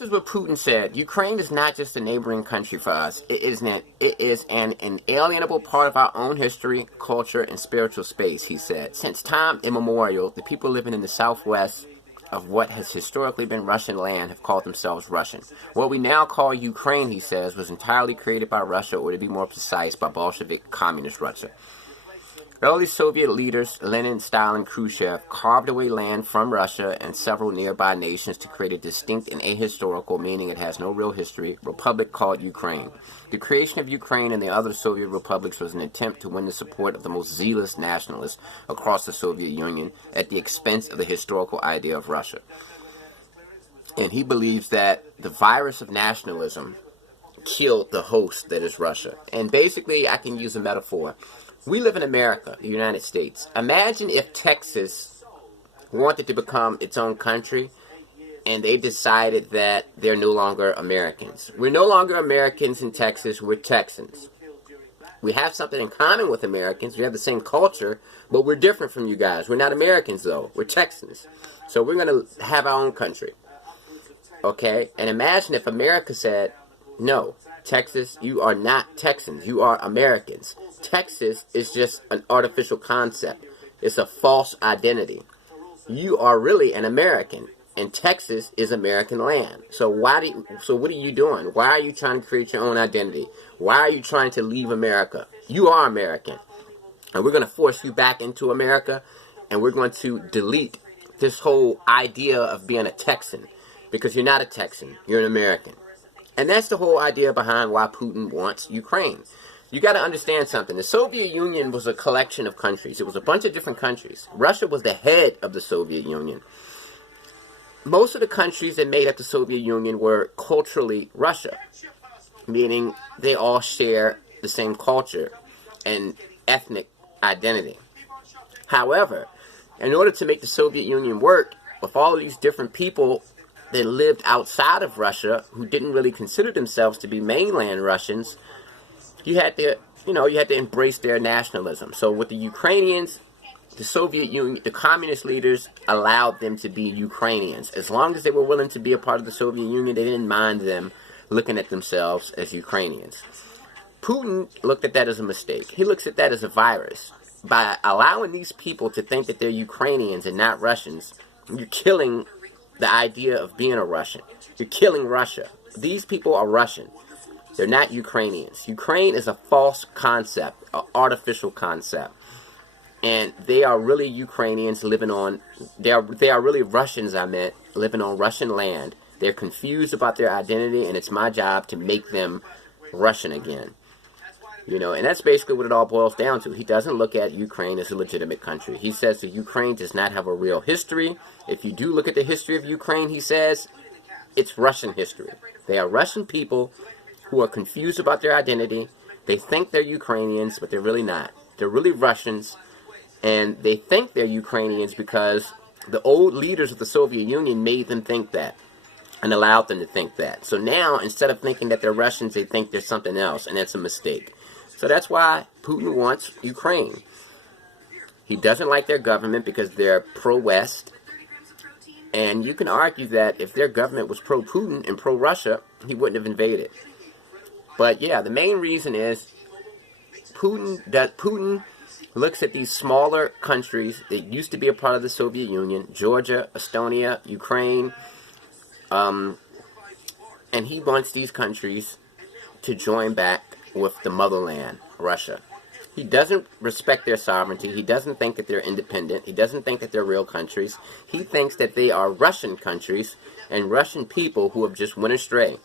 This is what Putin said. Ukraine is not just a neighboring country for us. It is an inalienable part of our own history, culture, and spiritual space, he said. Since time immemorial, the people living in the southwest of what has historically been Russian land have called themselves Russian. What we now call Ukraine, he says, was entirely created by Russia, or to be more precise, by Bolshevik communist Russia. Early Soviet leaders, Lenin, Stalin, Khrushchev, carved away land from Russia and several nearby nations to create a distinct and ahistorical, meaning it has no real history, republic called Ukraine. The creation of Ukraine and the other Soviet republics was an attempt to win the support of the most zealous nationalists across the Soviet Union at the expense of the historical idea of Russia. And he believes that the virus of nationalism killed the host that is Russia. And basically, I can use a metaphor. We live in America, the United States. Imagine if Texas wanted to become its own country and they decided that they're no longer Americans. We're no longer Americans in Texas, we're Texans. We have something in common with Americans. We have the same culture, but we're different from you guys. We're not Americans, though. We're Texans. So we're going to have our own country. Okay? And imagine if America said, no, Texas, you are not Texans. You are Americans. Texas is just an artificial concept. It's a false identity. You are really an American, and Texas is American land. So what are you doing? Why are you trying to create your own identity? Why are you trying to leave America? You are American, and we're going to force you back into America, and we're going to delete this whole idea of being a Texan, because you're not a Texan. You're an American. And that's the whole idea behind why Putin wants Ukraine. You got to understand something. The Soviet Union was a collection of countries. It was a bunch of different countries. Russia was the head of the Soviet Union. Most of the countries that made up the Soviet Union were culturally Russia, meaning they all share the same culture and ethnic identity. However, in order to make the Soviet Union work, with all of these different people that lived outside of Russia who didn't really consider themselves to be mainland Russians, you had to embrace their nationalism. So with the Ukrainians, the Soviet Union, the communist leaders allowed them to be Ukrainians. As long as they were willing to be a part of the Soviet Union, they didn't mind them looking at themselves as Ukrainians. Putin looked at that as a mistake. He looks at that as a virus. By allowing these people to think that they're Ukrainians and not Russians, you're killing the idea of being a Russian. You're killing Russia. These people are Russian. They're not Ukrainians. Ukraine is a false concept, an artificial concept. And they are really Ukrainians living on, they are really Russians, living on Russian land. They're confused about their identity, and it's my job to make them Russian again. And that's basically what it all boils down to. He doesn't look at Ukraine as a legitimate country. He says that Ukraine does not have a real history. If you do look at the history of Ukraine, he says, it's Russian history. They are Russian people who are confused about their identity. They think they're Ukrainians, but they're really not. They're really Russians, and they think they're Ukrainians because the old leaders of the Soviet Union made them think that and allowed them to think that. So now, instead of thinking that they're Russians, they think they're something else, and that's a mistake. So that's why Putin wants Ukraine. He doesn't like their government because they're pro-West. And you can argue that if their government was pro-Putin and pro-Russia, he wouldn't have invaded. But yeah, the main reason is Putin looks at these smaller countries that used to be a part of the Soviet Union, Georgia, Estonia, Ukraine, and he wants these countries to join back with the motherland, Russia. He doesn't respect their sovereignty. He doesn't think that they're independent. He doesn't think that they're real countries. He thinks that they are Russian countries and Russian people who have just went astray.